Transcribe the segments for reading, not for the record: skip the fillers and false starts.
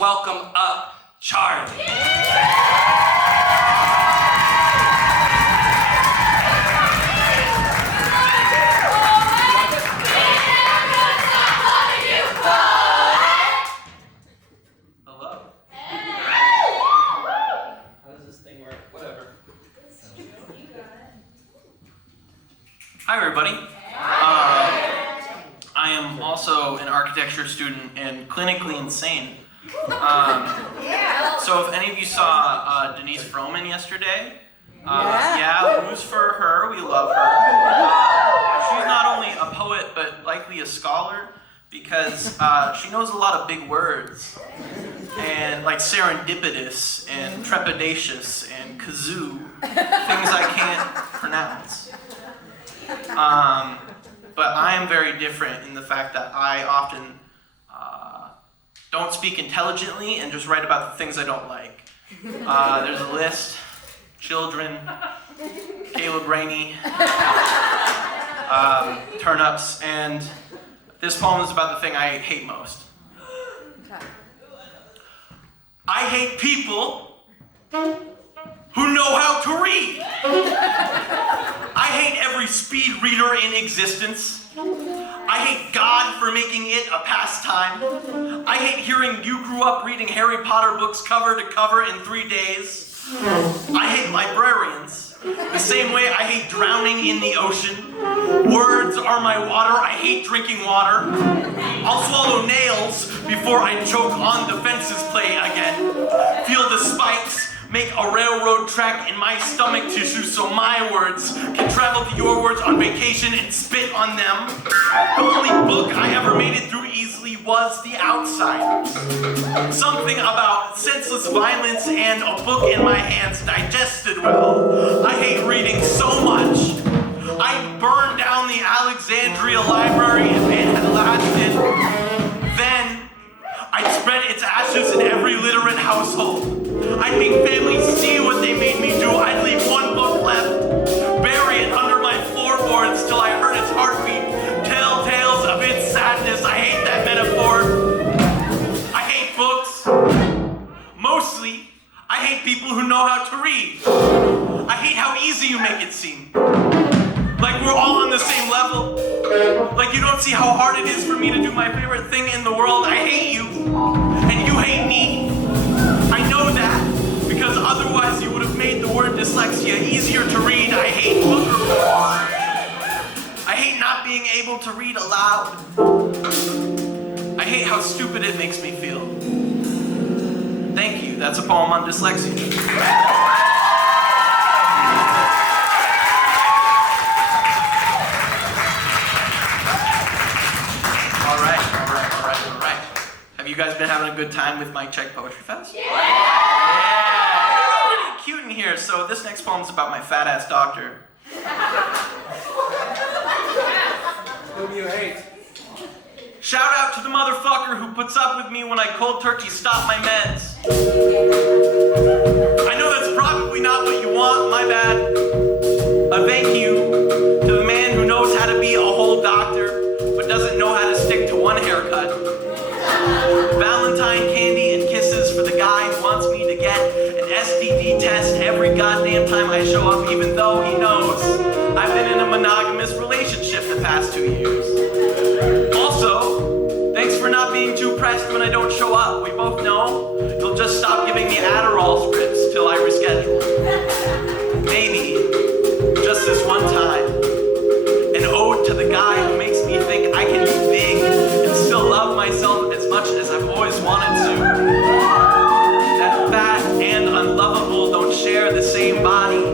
Welcome up, Charlie. Hello? How does this thing work? Whatever. Hi, everybody. I am also an architecture student and clinically insane. So if any of you saw Denise Frohman yesterday, who's for her? We love her. She's not only a poet, but likely a scholar, because she knows a lot of big words, and like serendipitous and trepidatious and kazoo, things I can't pronounce. But I am very different in the fact that I often don't speak intelligently and just write about the things I don't like. There's a list: children, Caleb Rainey, turnips, and this poem is about the thing I hate most. I hate people who know how to read. I hate every speed reader in existence. I hate God for making it a pastime. I hate hearing you grew up reading Harry Potter books cover to cover in 3 days. I hate librarians, the same way I hate drowning in the ocean. Words are my water. I hate drinking water. I'll swallow nails before I choke on the fences play again. Feel the spikes make a railroad track in my stomach tissue so my words can travel to your words on vacation and spit on them. The only book I ever made it through easily was The Outsiders. Something about senseless violence and a book in my hands digested well. I hate reading so much. I'd burn down the Alexandria Library if it had lasted. Then I'd spread its ashes in every literate household. I'd make families see what they made me do. I'd leave one book left, bury it under my floorboards till I heard its heartbeat, tell tales of its sadness. I hate that metaphor. I hate books. Mostly, I hate people who know how to read. I hate how easy you make it seem. Like we're all on the same level. Like you don't see how hard it is for me to do my favorite thing in the world. I hate you, and you hate me. I know that, because otherwise you would have made the word dyslexia easier to read. I hate book reports. I hate not being able to read aloud. I hate how stupid it makes me feel. Thank you. That's a poem on dyslexia. Have you guys been having a good time with Mike Check Poetry Fest? Yeah! Everybody's pretty cute in here, so this next poem's about my fat-ass doctor. Whom you hate. Shout out to the motherfucker who puts up with me when I cold turkey stop my meds. I know that's probably not what you want, my bad. A thank you to the man who knows how to be a whole doctor, but doesn't know how to stick to one haircut. Valentine candy and kisses for the guy who wants me to get an STD test every goddamn time I show up, even though he knows I've been in a monogamous relationship the past 2 years. Also, thanks for not being too pressed when I don't show up. We both know you'll just stop giving me Adderall scripts till I reschedule. Maybe, just this one time, an ode to the guy who makes me think I can be big and still love myself as much as I've always wanted to. That fat and unlovable don't share the same body.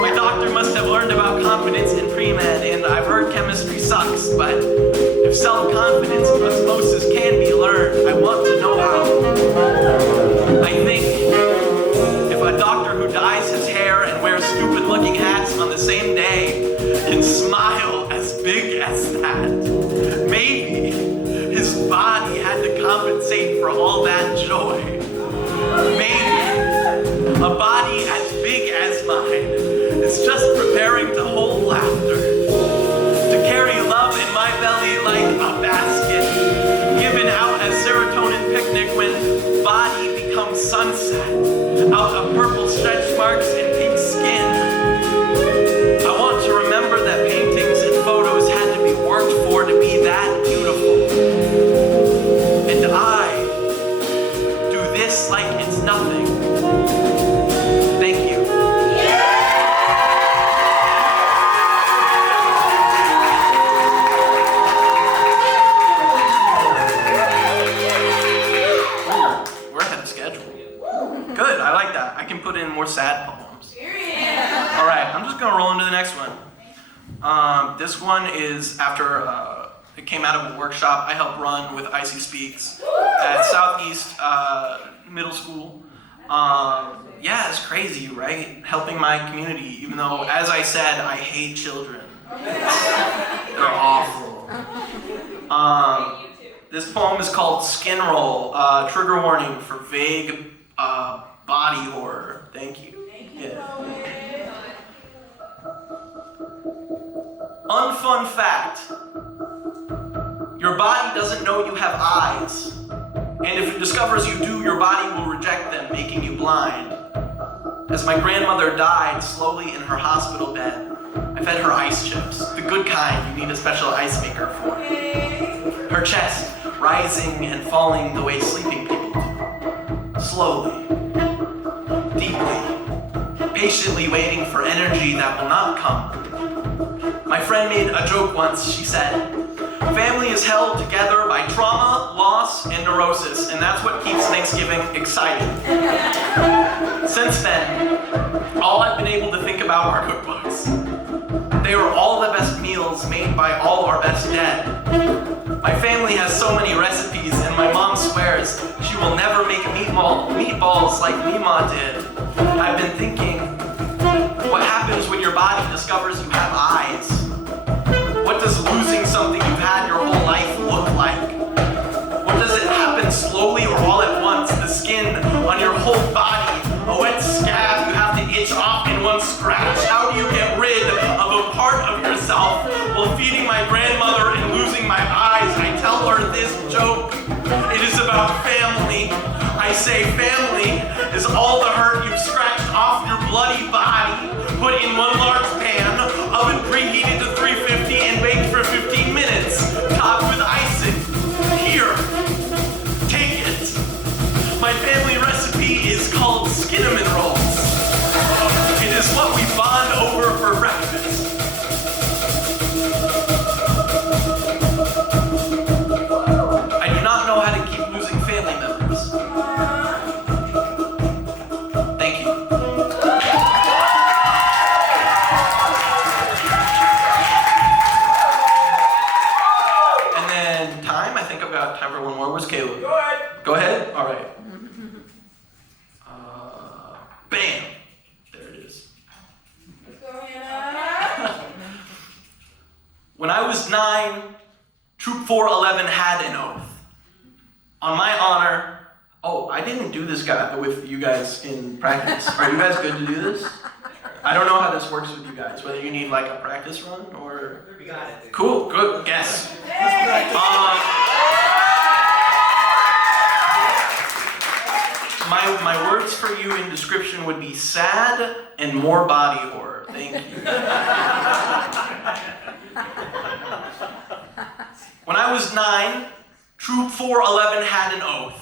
My doctor must have learned about confidence in pre-med, and I've heard chemistry sucks, but if self-confidence and osmosis can be learned, I want to know how. I think if a doctor who dyes his hair and wears stupid-looking hats on the same day can smile as big as that, maybe his body had to compensate for all that joy. Maybe a body as big as mine is just preparing to hold laughter, to carry love in my belly like a basket, given out as serotonin picnic when nothing. Thank you. We're ahead of schedule. Good, I like that. I can put in more sad poems. All right, I'm just gonna roll into the next one. This one is after it came out of a workshop I helped run with Icy Speaks at Southeast Middle School. Yeah, it's crazy, right? Helping my community, even though, as I said, I hate children. They're awful. This poem is called Skin Roll. Trigger warning for vague body horror. Thank you. Unfun fact. Your body doesn't know you have eyes. And if it discovers you do, your body will reject them, making you blind. As my grandmother died slowly in her hospital bed, I fed her ice chips, the good kind you need a special ice maker for. Her chest rising and falling the way sleeping people do. Slowly, deeply, patiently waiting for energy that will not come. My friend made a joke once. She said, family is held together by trauma, loss, and neurosis, and that's what keeps Thanksgiving exciting. Since then, all I've been able to think about are cookbooks. They are all the best meals made by all our best dead. My family has so many recipes, and my mom swears she will never make meatballs like Mima did. I've been thinking, what happens when your body discovers you have eyes? What does losing something you've had your whole life look like? What does it happen slowly or all at once? The skin on your whole body, a wet scab you have to itch off in one scratch. How do you get rid of a part of yourself? While feeding my grandmother and losing my eyes, I tell her this joke. It is about family. I say family is all the hurt you've scratched off your bloody body, put in one large pan, oven preheated to 350 and baked for 15 minutes, topped with icing. Here, take it. My family recipe is called cinnamon rolls. It is what we bond over for breakfast. I do not know how to keep losing family members. Thank you. And then time, I think I've got time for one more. Where's Caleb? Go ahead. Go ahead? All right. Bam. There it is. When I was 9, Troop 411 had an oath. On my honor, I didn't do this guy with you guys in practice. Are you guys good to do this? I don't know how this works with you guys, whether you need like a practice run or... We got it. Cool, good, guess. My words for you in description would be sad and more body horror. Thank you. When I was 9, Troop 411 had an oath.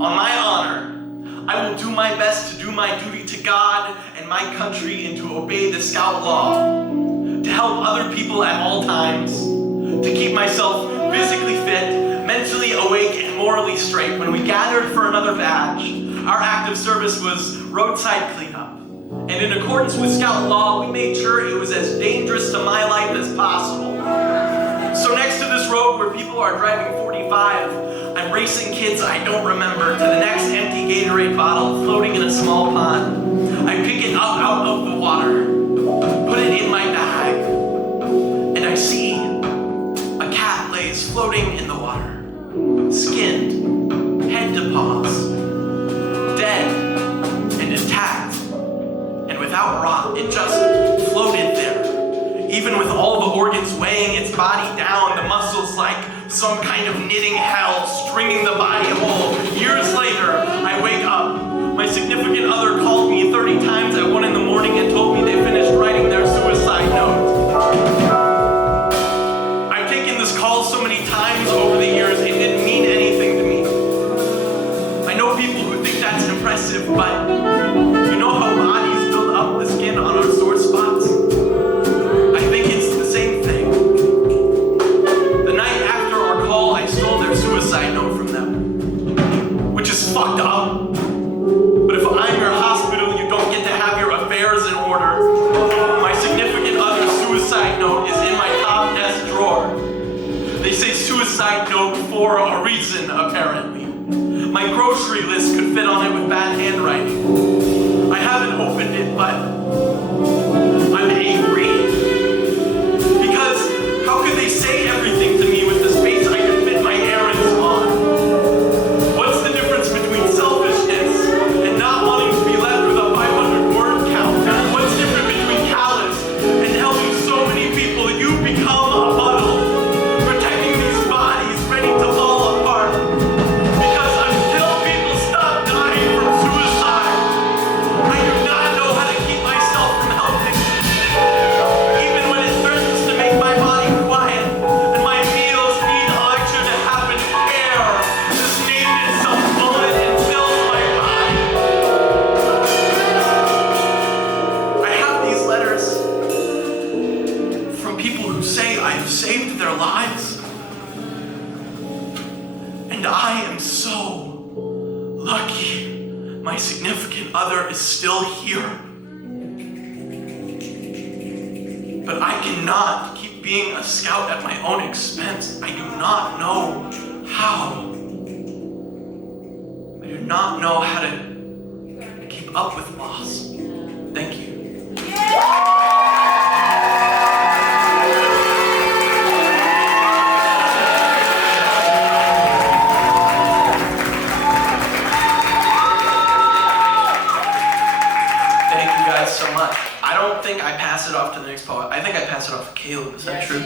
On my honor, I will do my best to do my duty to God and my country and to obey the Scout law, to help other people at all times, to keep myself physically fit, mentally awake, and morally straight. When we gathered for another badge, our act of service was roadside cleanup. And in accordance with Scout law, we made sure it was as dangerous to my life as possible. So next to this road where people are driving 45, I'm racing kids I don't remember to the next empty Gatorade bottle floating in a small pond. I pick it up out of the water, put it in my bag, and I see a cat lays floating in the water, skinned, head to paws, dead and intact, and without rot, it just floated there. Even with all the organs weighing its body down, the muscles like some kind of knitting hell, stringing the body whole. Years later, I wake up. My significant other called me 30 times at 1 in the morning and told me they finished writing their suicide note. I've taken this call so many times over the years, it didn't mean anything to me. I know people who think that's impressive, but you know how bodies build up the skin on our sore spots? I think it's the same thing. The night after our call, I stole their suicide note from them, which is fucked up. But if I'm your hospital, you don't get to have your affairs in order. My significant other's suicide note is in my top desk drawer. They say suicide note for a reason, apparently. My grocery list could fit on it with bad handwriting. I haven't opened it, but I'm angry. Because how could they say everything to me with the space I could fit my errands on? What's the difference between selfishness and not wanting to be left with a 500-word count? What's different between callous and helping so many people that you become a puddle, protecting these bodies ready to fall apart? Because until people stop dying from suicide, I do not know how to keep myself from helping. Even when it threatens to make my body quiet and my meals need a lecture to happen, air just named itself bullet and fills my body. I have these letters from people who say I have saved their lives. And I am so lucky my significant other is still here. But I cannot keep being a scout at my own expense. I do not know how. I do not know how to keep up with loss. Thank you. Thank you guys so much. I don't think I pass it off to the next poet. I think I pass it off to Caleb. Is that true?